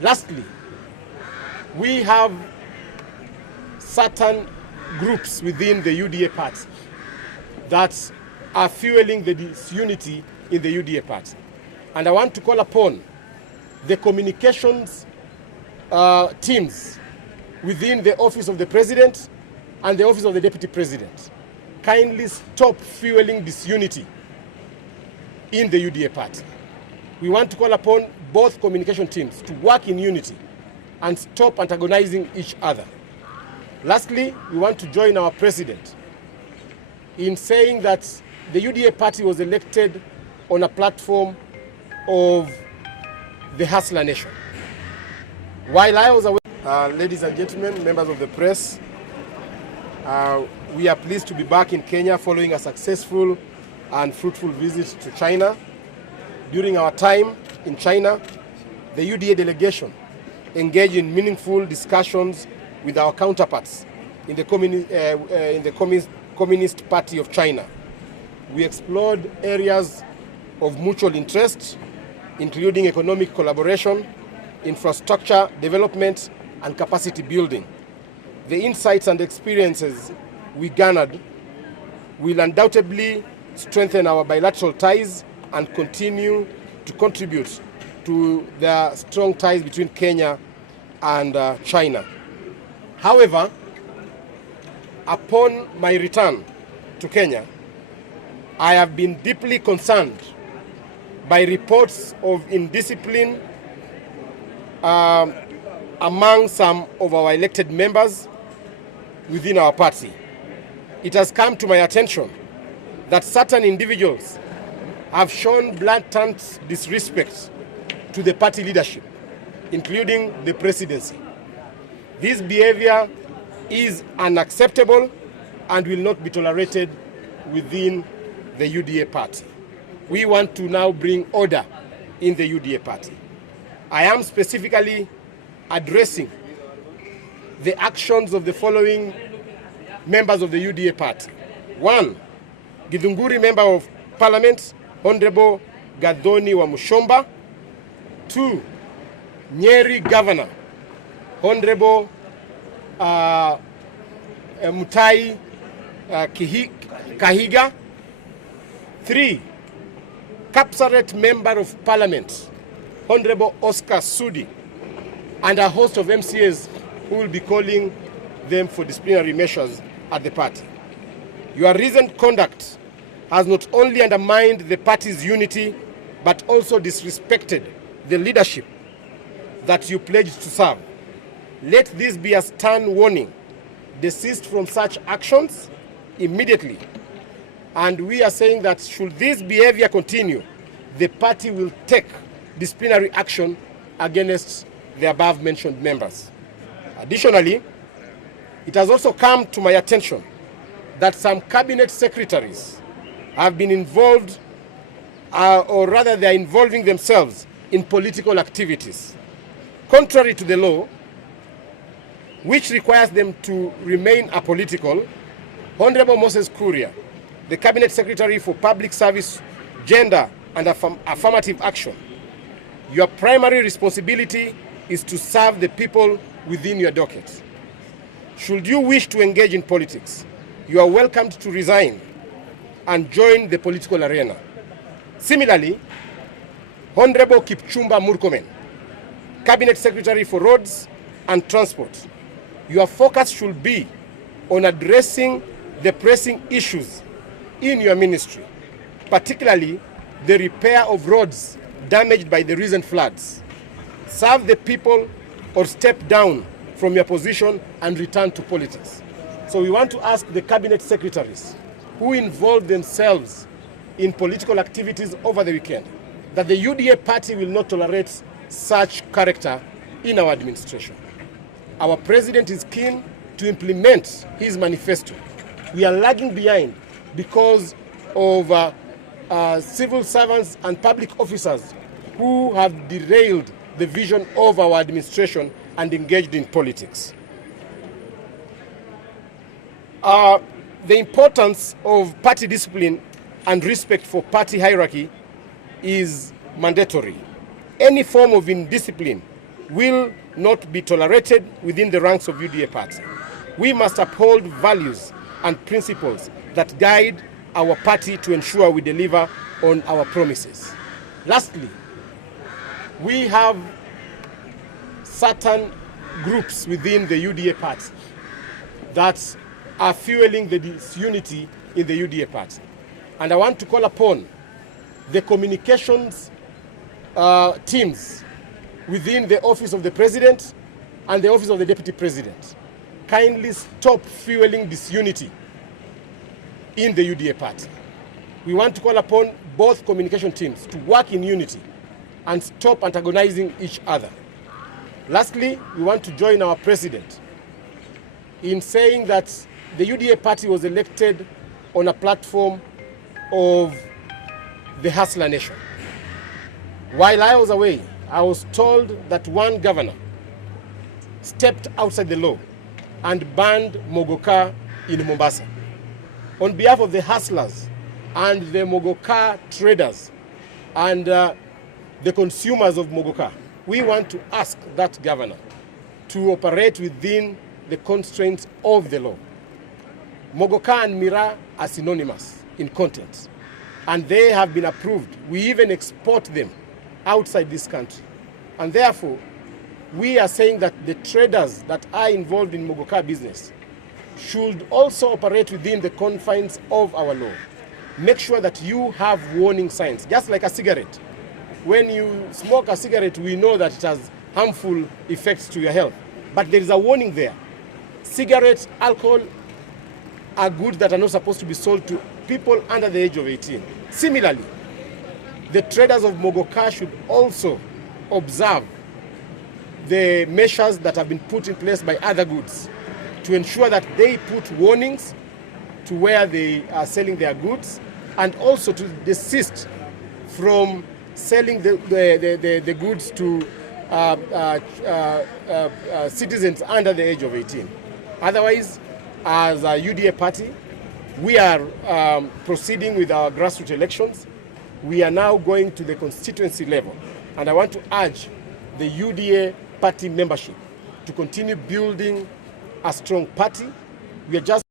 Lastly, we have certain groups within the UDA party that are fueling the disunity in the UDA party. And I want to call upon the communications teams within the office of the president and the office of the deputy president. Kindly stop fueling disunity in the UDA party. We want to call upon both communication teams to work in unity and stop antagonizing each other. Lastly, we want to join our president in saying that the UDA party was elected on a platform of the Hustler Nation. While I was away, ladies and gentlemen, members of the press, we are pleased to be back in Kenya following a successful and fruitful visit to China. During our time in China, the UDA delegation engaged in meaningful discussions with our counterparts in the Communist Party of China. We explored areas of mutual interest, including economic collaboration, infrastructure development, and capacity building. The insights and experiences we garnered will undoubtedly strengthen our bilateral ties and continue to contribute to the strong ties between Kenya and China. However, upon my return to Kenya, I have been deeply concerned by reports of indiscipline among some of our elected members within our party. It has come to my attention that certain individuals have shown blatant disrespect to the party leadership, including the presidency. This behavior is unacceptable and will not be tolerated within the UDA party. We want to now bring order in the UDA party. I am specifically addressing the actions of the following members of the UDA party. 1, Githunguri Member of Parliament, Honorable Gathoni wa Mushomba. 2, Nyeri Governor, Honorable Mutai Kahiga. 3, Kapsaret Member of Parliament, Honorable Oscar Sudi, and a host of MCAs who will be calling them for disciplinary measures at the party. Your recent conduct has not only undermined the party's unity, but also disrespected the leadership that you pledged to serve. Let this be a stern warning. Desist from such actions immediately. And we are saying that should this behavior continue, the party will take disciplinary action against the above-mentioned members. Additionally, it has also come to my attention that some cabinet secretaries have been involved, or rather they are involving themselves in political activities. Contrary to the law, which requires them to remain apolitical, Honorable Moses Kuria, the Cabinet Secretary for Public Service, Gender and Affirmative Action, your primary responsibility is to serve the people within your docket. Should you wish to engage in politics, you are welcomed to resign and join the political arena. Similarly, Honorable Kipchumba Murkomen, Cabinet Secretary for Roads and Transport, your focus should be on addressing the pressing issues in your ministry, particularly the repair of roads damaged by the recent floods. Serve the people or step down from your position and return to politics. So we want to ask the cabinet secretaries who involved themselves in political activities over the weekend that the UDA party will not tolerate such character in our administration. Our president is keen to implement his manifesto. We are lagging behind because of civil servants and public officers who have derailed the vision of our administration and engaged in politics. The importance of party discipline and respect for party hierarchy is mandatory. Any form of indiscipline will not be tolerated within the ranks of UDA party. We must uphold values and principles that guide our party to ensure we deliver on our promises. Lastly, we have certain groups within the UDA party that are fueling the disunity in the UDA party. And I want to call upon the communications teams within the office of the president and the office of the deputy president. Kindly stop fueling disunity in the UDA party. We want to call upon both communication teams to work in unity and stop antagonizing each other. Lastly, we want to join our president in saying that the UDA party was elected on a platform of the Hustler Nation. While I was away, I was told that one governor stepped outside the law and banned Mogoka in Mombasa. On behalf of the hustlers and the Mogoka traders and the consumers of Mogoka, we want to ask that governor to operate within the constraints of the law. Mogoka and Mira are synonymous in content, and they have been approved. We even export them outside this country. And therefore, we are saying that the traders that are involved in Mogoka business should also operate within the confines of our law. Make sure that you have warning signs, just like a cigarette. When you smoke a cigarette, we know that it has harmful effects to your health. But there is a warning there. Cigarettes, alcohol are goods that are not supposed to be sold to people under the age of 18. Similarly, the traders of Mogoka should also observe the measures that have been put in place by other goods to ensure that they put warnings to where they are selling their goods, and also to desist from selling the goods to citizens under the age of 18. Otherwise, as a UDA party, we are proceeding with our grassroots elections. We are now going to the constituency level. And I want to urge the UDA party membership to continue building a strong party. We are just